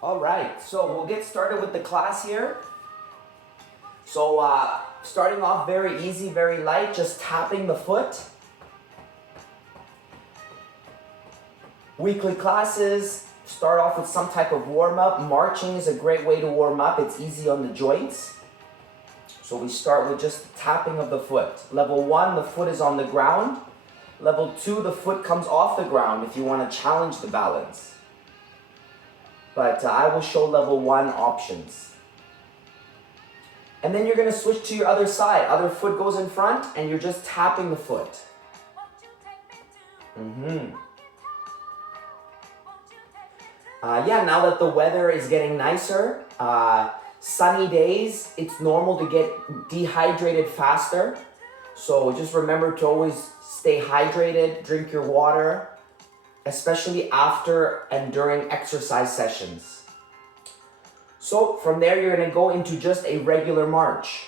All right, so we'll get started with the class here. So starting off very easy, very light, just tapping the foot. Weekly classes, start off with some type of warm-up. Marching is a great way to warm up. It's easy on the joints. So we start with just tapping of the foot. Level 1, the foot is on the ground. Level 2, the foot comes off the ground if you want to challenge the balance. But I will show level 1 options. And then you're going to switch to your other side. Other foot goes in front and you're just tapping the foot. Now that the weather is getting nicer, sunny days, it's normal to get dehydrated faster. So just remember to always stay hydrated, drink your water, especially after and during exercise sessions. So from there, you're going to go into just a regular march.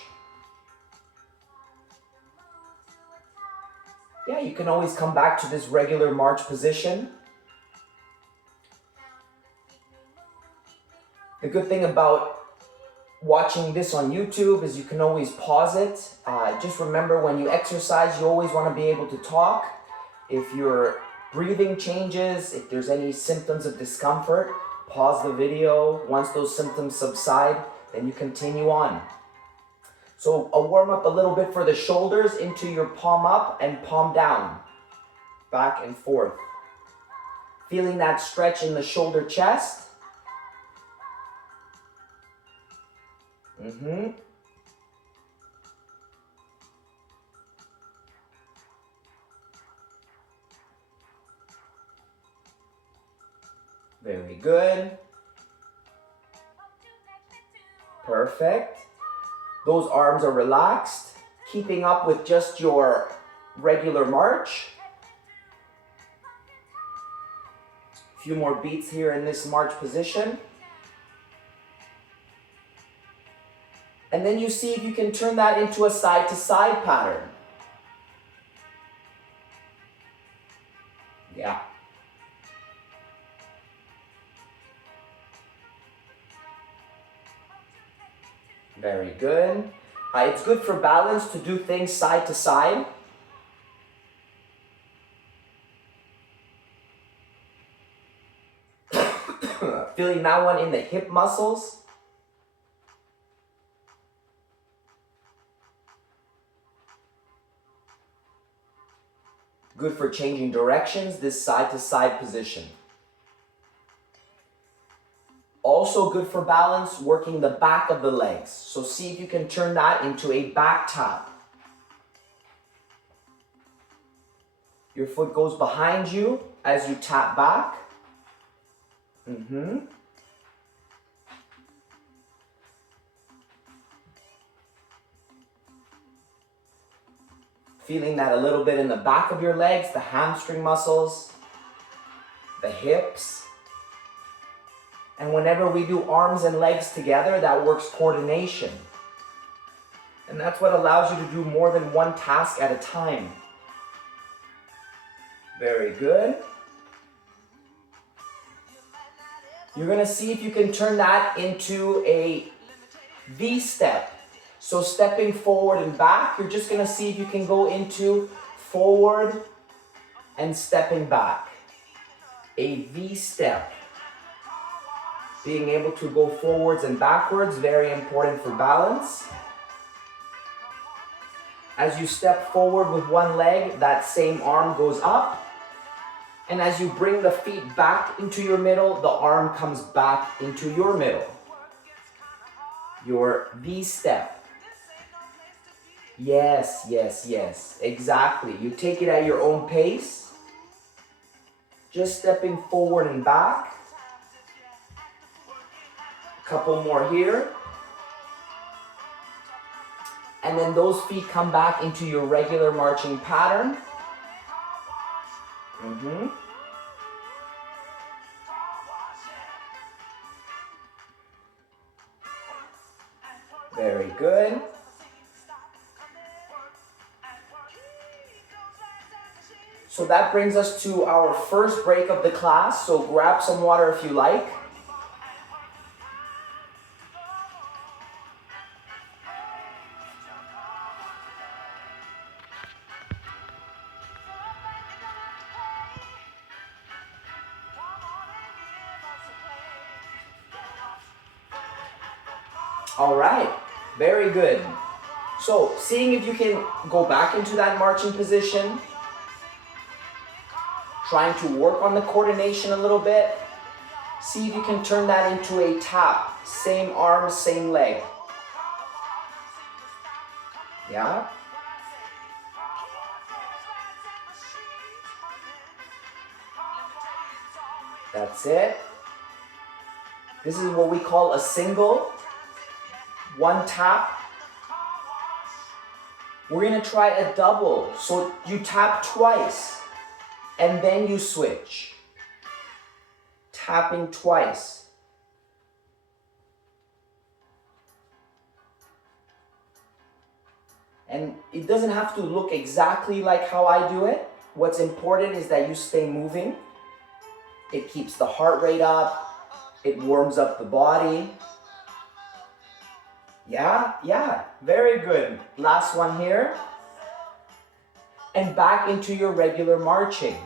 Yeah, you can always come back to this regular march position. The good thing about watching this on YouTube is you can always pause it. Just remember, when you exercise, you always want to be able to talk. If your breathing changes, if there's any symptoms of discomfort, pause the video. Once those symptoms subside, then you continue on. So a warm up a little bit for the shoulders into your palm up and palm down. Back and forth. Feeling that stretch in the shoulder chest. Very good. Perfect. Those arms are relaxed, keeping up with just your regular march. A few more beats here in this march position. And then you see if you can turn that into a side-to-side pattern. Yeah. Very good. It's good for balance to do things side to side. Feeling that one in the hip muscles. Good for changing directions, this side to side position. Also good for balance, working the back of the legs. So see if you can turn that into a back tap. Your foot goes behind you as you tap back. Feeling that a little bit in the back of your legs, the hamstring muscles, the hips. And whenever we do arms and legs together, that works coordination. And that's what allows you to do more than one task at a time. Very good. You're going to see if you can turn that into a V step. So stepping forward and back, you're just going to see if you can go into forward and stepping back. A V step. Being able to go forwards and backwards, very important for balance. As you step forward with one leg, that same arm goes up. And as you bring the feet back into your middle, the arm comes back into your middle. Your V step. Yes, yes, yes, exactly. You take it at your own pace. Just stepping forward and back. Couple more here. And then those feet come back into your regular marching pattern. Very good. So that brings us to our first break of the class. So grab some water if you like. All right, very good. So, seeing if you can go back into that marching position, trying to work on the coordination a little bit. See if you can turn that into a tap. Same arm, same leg. Yeah? That's it. This is what we call a single. One tap. We're gonna try a double. So you tap twice and then you switch. Tapping twice. And it doesn't have to look exactly like how I do it. What's important is that you stay moving. It keeps the heart rate up. It warms up the body. Yeah, very good. Last one here. And back into your regular marching.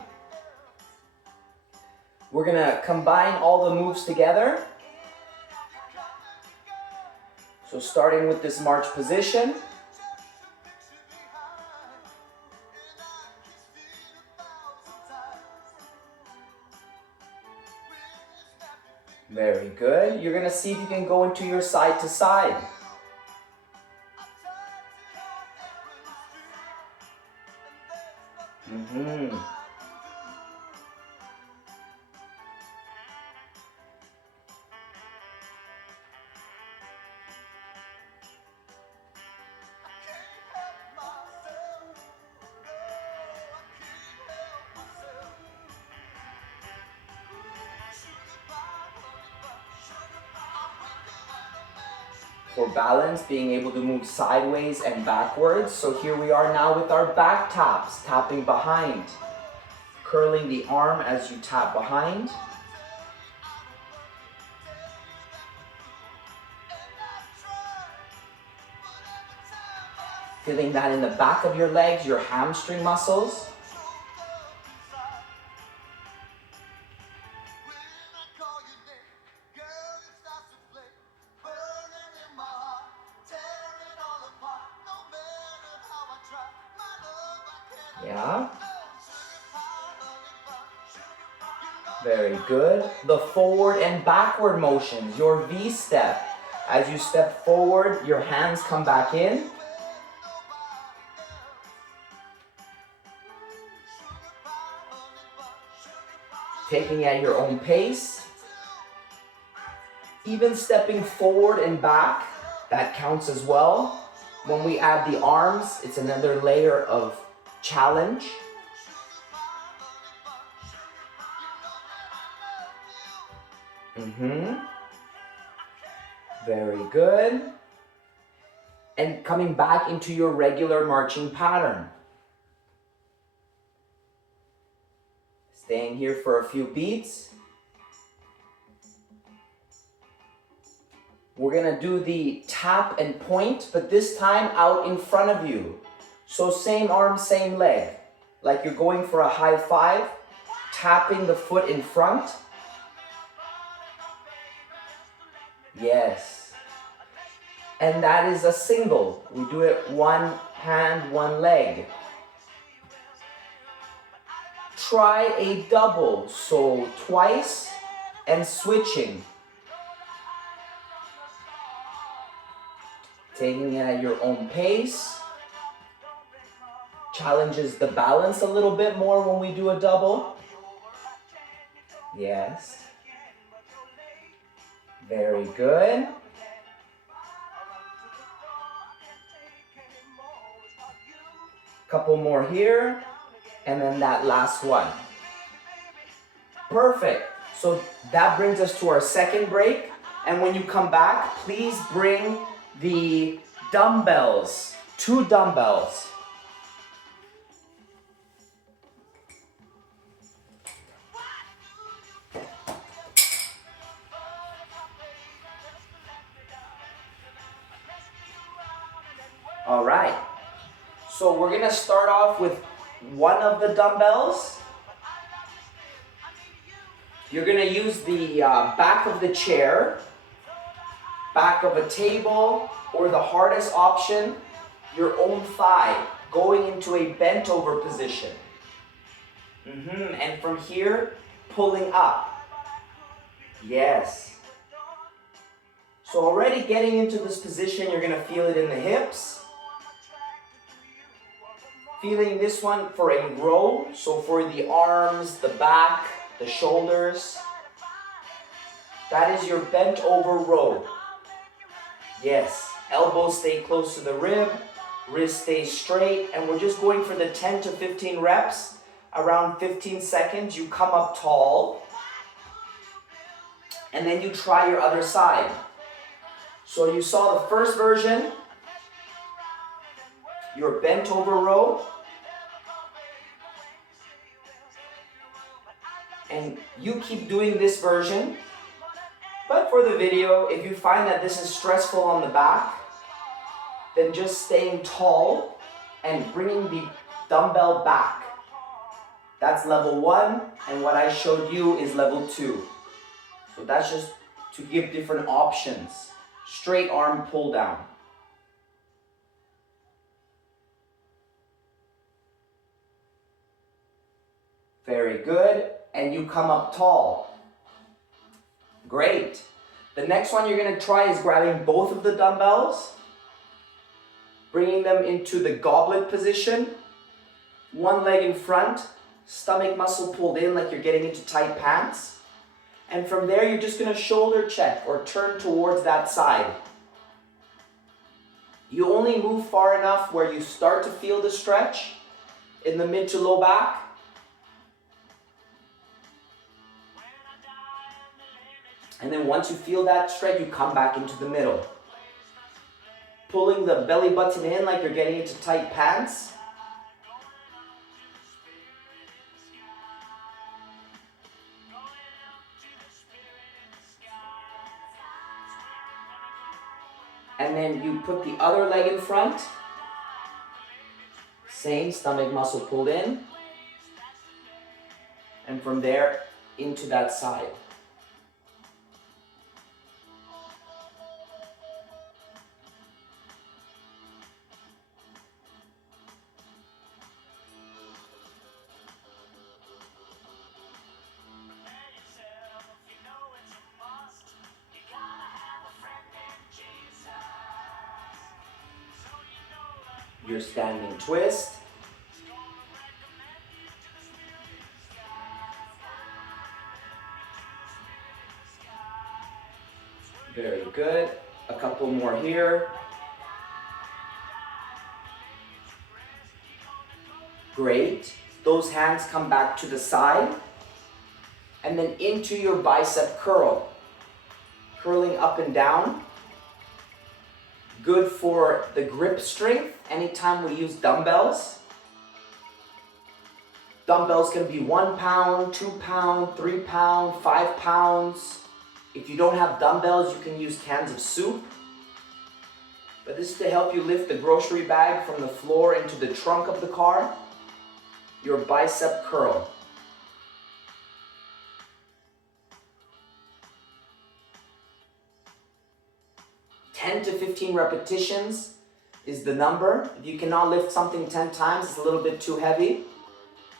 We're gonna combine all the moves together. So starting with this march position. Very good. You're gonna see if you can go into your side to side. For balance, being able to move sideways and backwards. So here we are now with our back taps, tapping behind. Curling the arm as you tap behind. Feeling that in the back of your legs, your hamstring muscles. Yeah. Very good. The forward and backward motions, your V step. As you step forward, your hands come back in. Taking at your own pace. Even stepping forward and back, that counts as well. When we add the arms, it's another layer of challenge. Very good. And coming back into your regular marching pattern. Staying here for a few beats. We're gonna do the tap and point, but this time out in front of you. So same arm, same leg. Like you're going for a high five, tapping the foot in front. Yes. And that is a single. We do it one hand, one leg. Try a double, so twice and switching. Taking it at your own pace. Challenges the balance a little bit more when we do a double. Yes. Very good. Couple more here, and then that last one. Perfect. So that brings us to our second break. And when you come back, please bring the dumbbells, 2 dumbbells. All right. So we're gonna start off with one of the dumbbells. You're gonna use the back of the chair, back of a table, or the hardest option, your own thigh, going into a bent over position. And from here, pulling up. Yes. So already getting into this position, you're gonna feel it in the hips. Feeling this one for a row, so for the arms, the back, the shoulders. That is your bent over row. Yes, elbows stay close to the rib, wrist stays straight, and we're just going for the 10 to 15 reps. Around 15 seconds, you come up tall, and then you try your other side. So you saw the first version, your bent over row, and you keep doing this version. But for the video, if you find that this is stressful on the back, then just staying tall and bringing the dumbbell back. That's level 1, and what I showed you is level 2. So that's just to give different options. Straight arm pull down. Very good, and you come up tall. Great. The next one you're gonna try is grabbing both of the dumbbells, bringing them into the goblet position, one leg in front, stomach muscle pulled in like you're getting into tight pants. And from there, you're just gonna shoulder check or turn towards that side. You only move far enough where you start to feel the stretch in the mid to low back. And then once you feel that stretch, you come back into the middle. Pulling the belly button in like you're getting into tight pants. And then you put the other leg in front. Same, stomach muscle pulled in. And from there, into that side. Your standing twist. Very good. A couple more here. Great. Those hands come back to the side. And then into your bicep curl. Curling up and down. Good for the grip strength anytime we use dumbbells. Dumbbells can be 1 pound, 2 pound, 3 pound, 5 pounds. If you don't have dumbbells, you can use cans of soup. But this is to help you lift the grocery bag from the floor into the trunk of the car. Your bicep curl. To 15 repetitions is the number. If you cannot lift something 10 times, it's a little bit too heavy.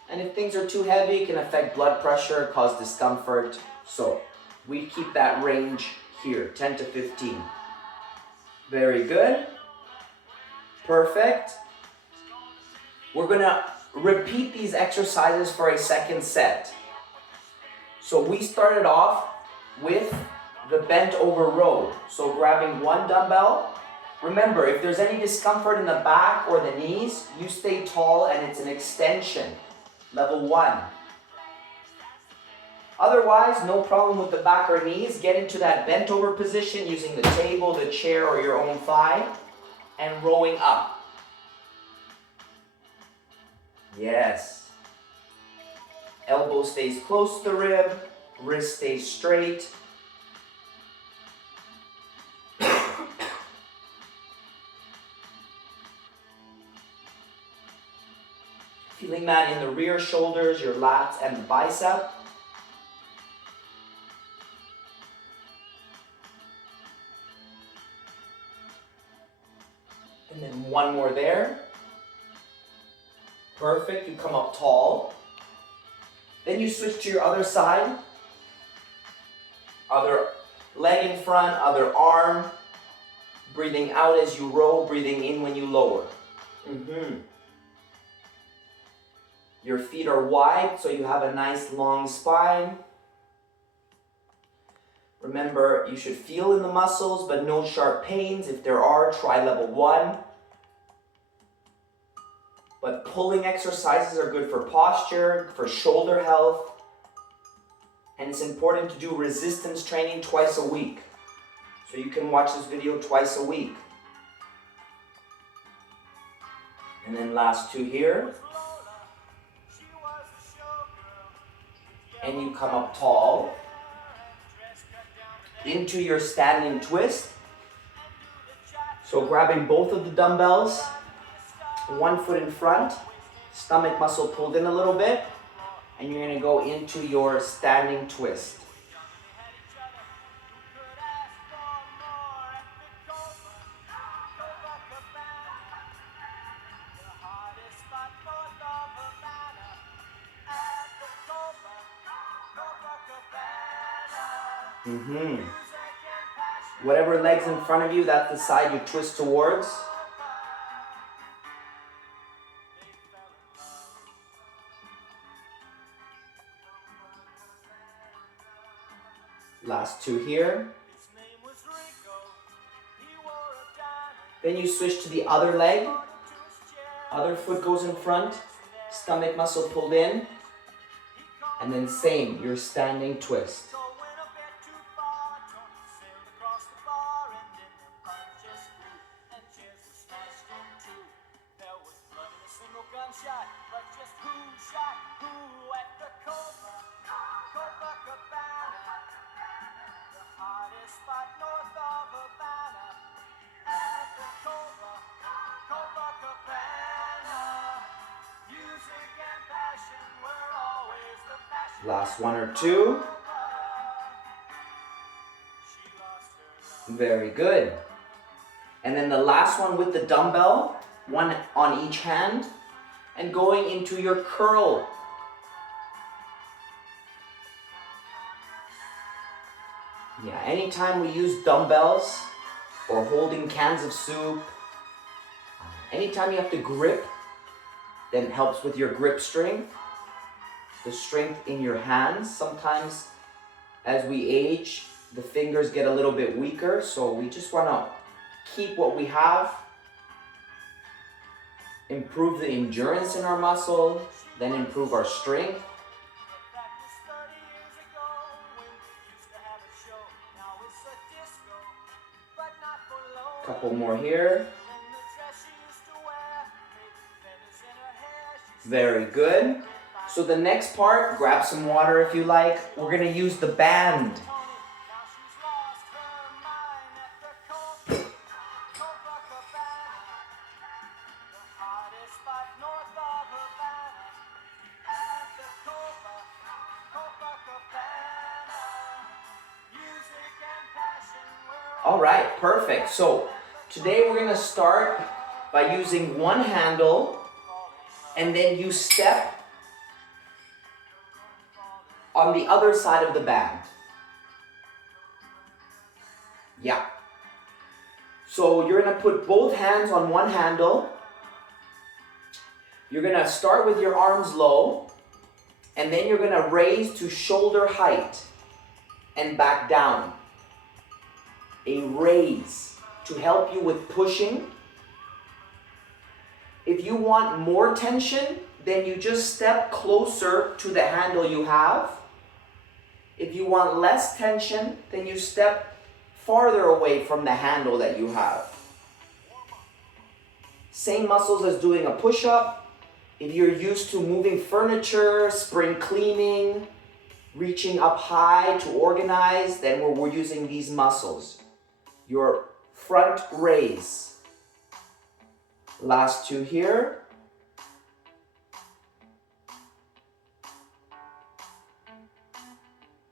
And if things are too heavy, it can affect blood pressure, cause discomfort. So we keep that range here, 10 to 15. Very good. Perfect. We're gonna repeat these exercises for a second set. So we started off with the bent over row. So grabbing one dumbbell. Remember, if there's any discomfort in the back or the knees, you stay tall and it's an extension. Level 1. Otherwise, no problem with the back or knees. Get into that bent over position using the table, the chair, or your own thigh, and rowing up. Yes. Elbow stays close to the rib, wrist stays straight. Feeling that in the rear shoulders, your lats, and the bicep. And then one more there. Perfect, you come up tall. Then you switch to your other side. Other leg in front, other arm. Breathing out as you row, breathing in when you lower. Your feet are wide, so you have a nice long spine. Remember, you should feel in the muscles, but no sharp pains. If there are, try level 1. But pulling exercises are good for posture, for shoulder health. And it's important to do resistance training twice a week. So you can watch this video twice a week. And then last 2 here. And you come up tall into your standing twist. So grabbing both of the dumbbells, one foot in front, stomach muscle pulled in a little bit, and you're gonna go into your standing twist. Whatever leg's in front of you, that's the side you twist towards. Last 2 here. Then you switch to the other leg. Other foot goes in front. Stomach muscle pulled in. And then same, your standing twist. Last 1 or 2. Very good. And then the last one with the dumbbell, one on each hand, and going into your curl. Yeah, anytime we use dumbbells or holding cans of soup, anytime you have to grip, then it helps with your grip strength. The strength in your hands. Sometimes as we age, the fingers get a little bit weaker, so we just want to keep what we have, improve the endurance in our muscle, then improve our strength. Couple more here. Very good. So the next part, grab some water if you like. We're gonna use the band. All right, perfect. So today we're gonna start by using one handle, and then you step on the other side of the band. Yeah. So you're gonna put both hands on one handle. You're gonna start with your arms low, and then you're gonna raise to shoulder height and back down. A raise to help you with pushing. If you want more tension, then you just step closer to the handle you have. If you want less tension, then you step farther away from the handle that you have. Same muscles as doing a push-up. If you're used to moving furniture, spring cleaning, reaching up high to organize, then we're using these muscles. Your front raise. Last 2 here.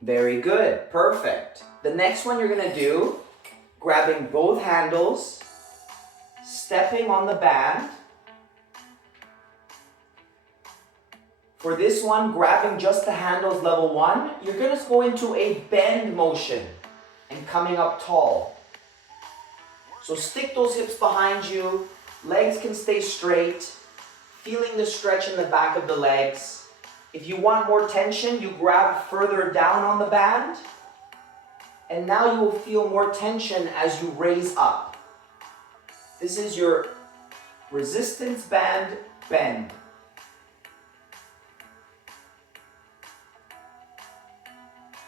Very good, perfect. The next one you're gonna do, grabbing both handles, stepping on the band. For this one, grabbing just the handles level 1, you're going to go into a bend motion and coming up tall. So stick those hips behind you, legs can stay straight, feeling the stretch in the back of the legs. If you want more tension, you grab further down on the band, and now you will feel more tension as you raise up. This is your resistance band bend.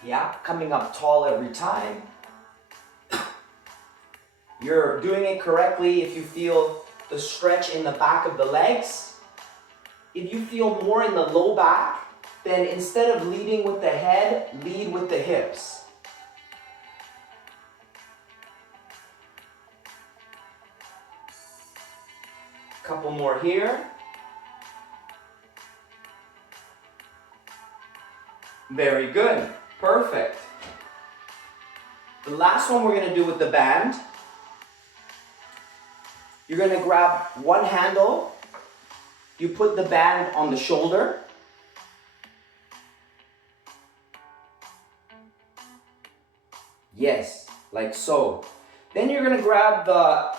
Yeah, coming up tall every time. You're doing it correctly if you feel the stretch in the back of the legs. If you feel more in the low back, then instead of leading with the head, lead with the hips. Couple more here. Very good. Perfect. The last one we're going to do with the band, you're going to grab one handle, you put the band on the shoulder, yes, like so. Then you're going to grab the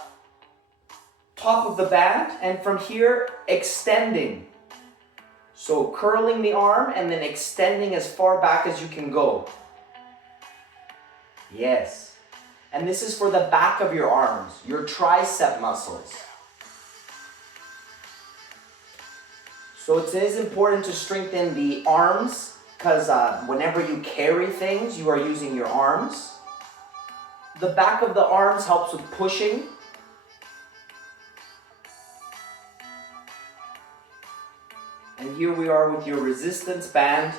top of the band and from here extending. So curling the arm and then extending as far back as you can go. Yes. And this is for the back of your arms, your tricep muscles. So it is important to strengthen the arms because whenever you carry things, you are using your arms. The back of the arms helps with pushing. And here we are with your resistance band,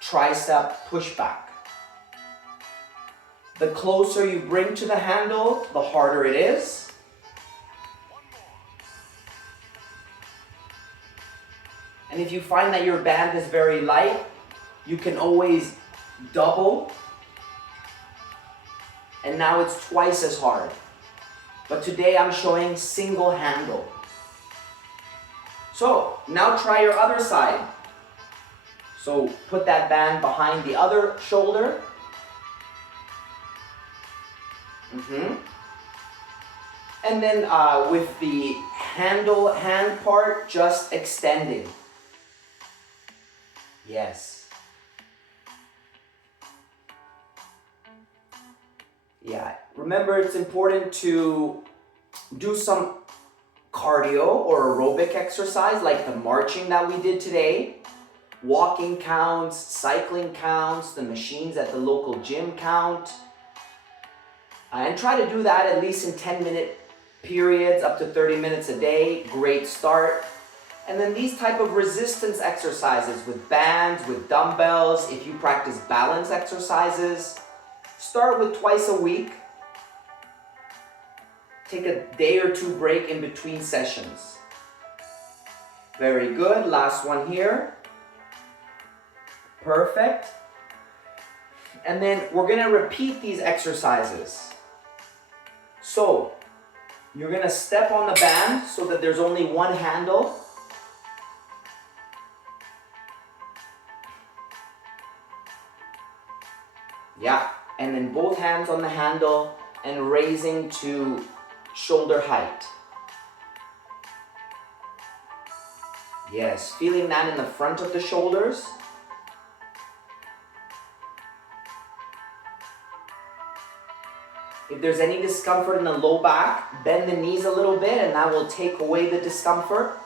tricep pushback. The closer you bring to the handle, the harder it is. And if you find that your band is very light, you can always double. And now it's twice as hard. But today I'm showing single handle. So now try your other side. So put that band behind the other shoulder. And then with the hand part, just extending. Yes. Yeah, remember it's important to do some cardio or aerobic exercise like the marching that we did today. Walking counts, cycling counts, the machines at the local gym count. And try to do that at least in 10-minute periods, up to 30 minutes a day. Great start. And then these type of resistance exercises with bands, with dumbbells, if you practice balance exercises, start with twice a week. Take a day or two break in between sessions. Very good. Last one here. Perfect. And then we're going to repeat these exercises. So, you're going to step on the band so that there's only one handle. Yeah, and then both hands on the handle and raising to shoulder height. Yes, feeling that in the front of the shoulders. If there's any discomfort in the low back, bend the knees a little bit and that will take away the discomfort.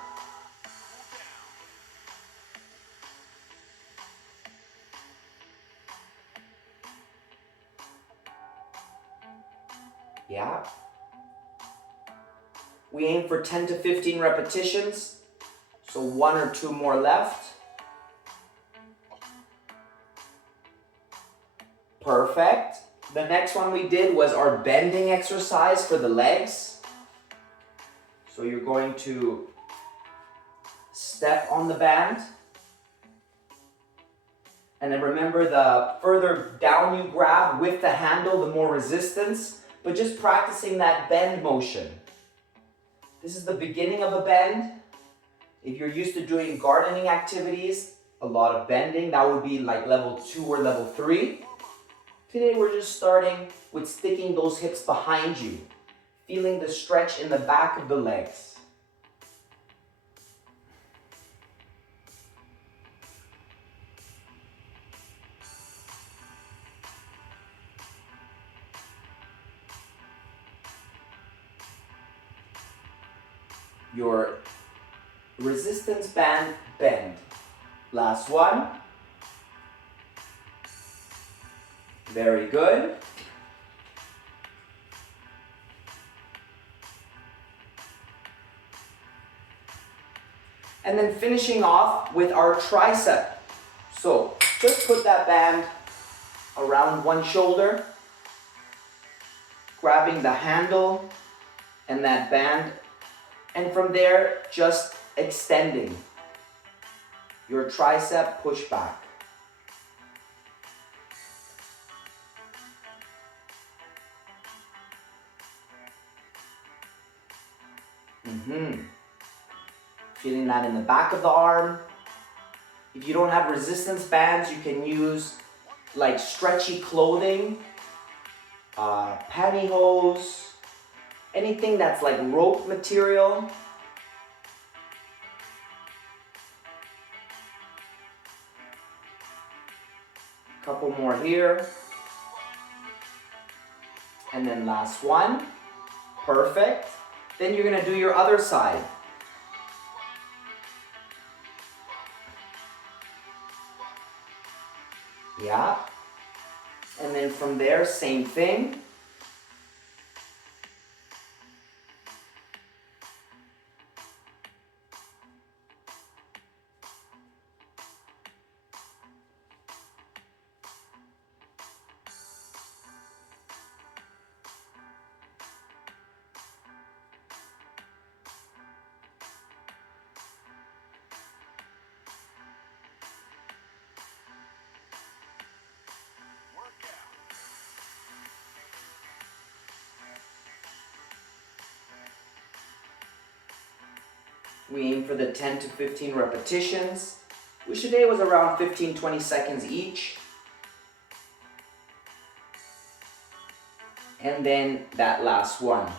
Yeah. We aim for 10 to 15 repetitions, so 1 or 2 more left. Perfect. The next one we did was our bending exercise for the legs. So you're going to step on the band. And then remember, the further down you grab with the handle, the more resistance, but just practicing that bend motion. This is the beginning of a bend. If you're used to doing gardening activities, a lot of bending, that would be like level 2 or level 3. Today we're just starting with sticking those hips behind you, feeling the stretch in the back of the legs. Your resistance band bend. Last one. Very good. And then finishing off with our tricep. So just put that band around one shoulder, grabbing the handle and that band, and from there just extending your tricep push back. Feeling that in the back of the arm. If you don't have resistance bands, you can use like stretchy clothing, pantyhose, anything that's like rope material. Couple more here. And then last one. Perfect. Then you're gonna do your other side. Yeah. And then from there, same thing. We aim for the 10 to 15 repetitions, which today was around 15-20 seconds each. And then that last one.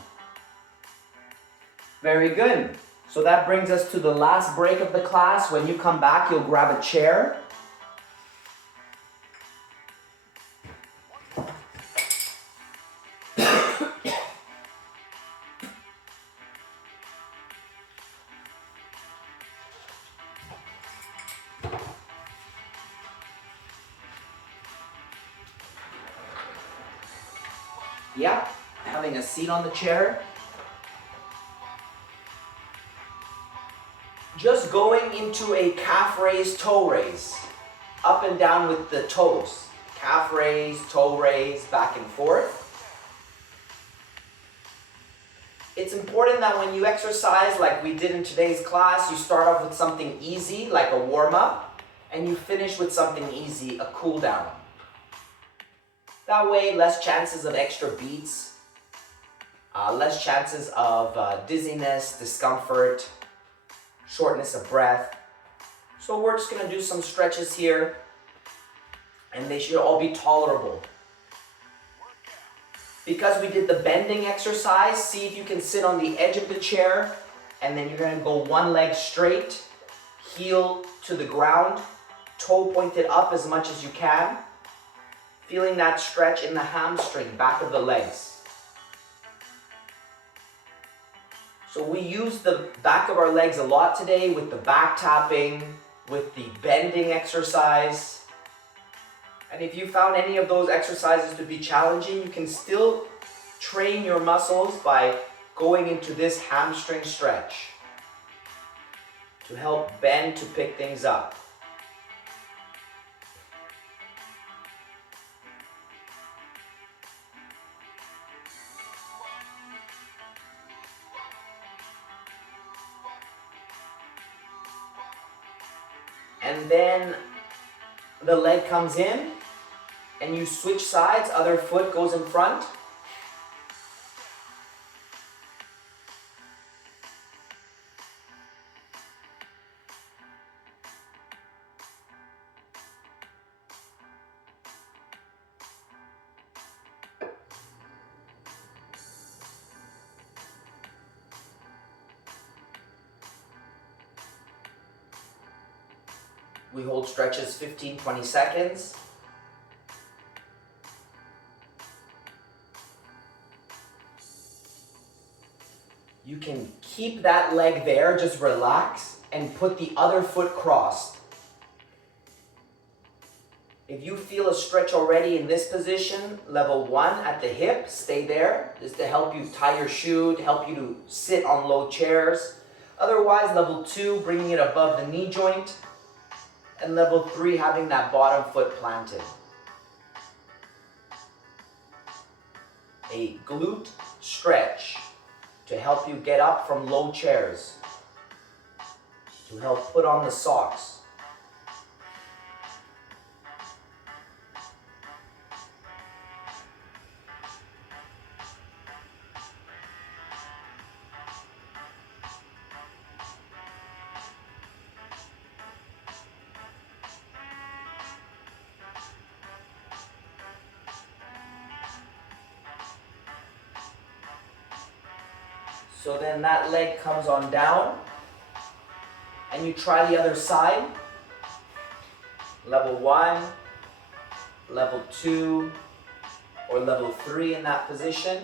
Very good. So that brings us to the last break of the class. When you come back, you'll grab a chair. Yeah, having a seat on the chair. Just going into a calf raise, toe raise. Up and down with the toes. Calf raise, toe raise, back and forth. It's important that when you exercise like we did in today's class, you start off with something easy, like a warm-up, and you finish with something easy, a cool down. That way, less chances of extra beats, less chances of dizziness, discomfort, shortness of breath. So we're just gonna do some stretches here, and they should all be tolerable. Because we did the bending exercise, see if you can sit on the edge of the chair, and then you're gonna go one leg straight, heel to the ground, toe pointed up as much as you can. Feeling that stretch in the hamstring, back of the legs. So we use the back of our legs a lot today with the back tapping, with the bending exercise. And if you found any of those exercises to be challenging, you can still train your muscles by going into this hamstring stretch to help bend, to pick things up. And then the leg comes in and you switch sides, other foot goes in front. We hold stretches 15-20 seconds. You can keep that leg there, just relax, and put the other foot crossed. If you feel a stretch already in this position, level 1 at the hip, stay there. This is to help you tie your shoe, to help you to sit on low chairs. Otherwise, level 2, bringing it above the knee joint. And level 3, having that bottom foot planted. A glute stretch to help you get up from low chairs, to help put on the socks. So then that leg comes on down, and you try the other side. Level 1, level 2, or level 3 in that position.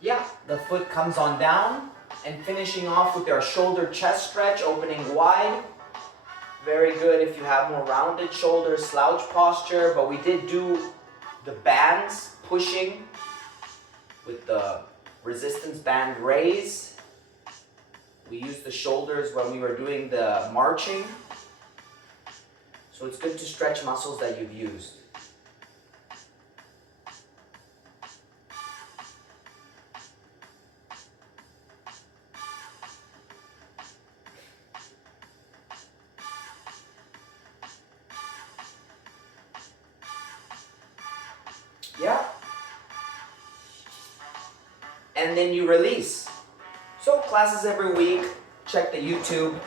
Yeah, the foot comes on down, and finishing off with our shoulder chest stretch, opening wide. Very good if you have more rounded shoulders, slouch posture, but we did do the bands pushing with the resistance band raise. We used the shoulders when we were doing the marching. So it's good to stretch muscles that you've used. Yeah. And then you release. So classes every week. Check the YouTube.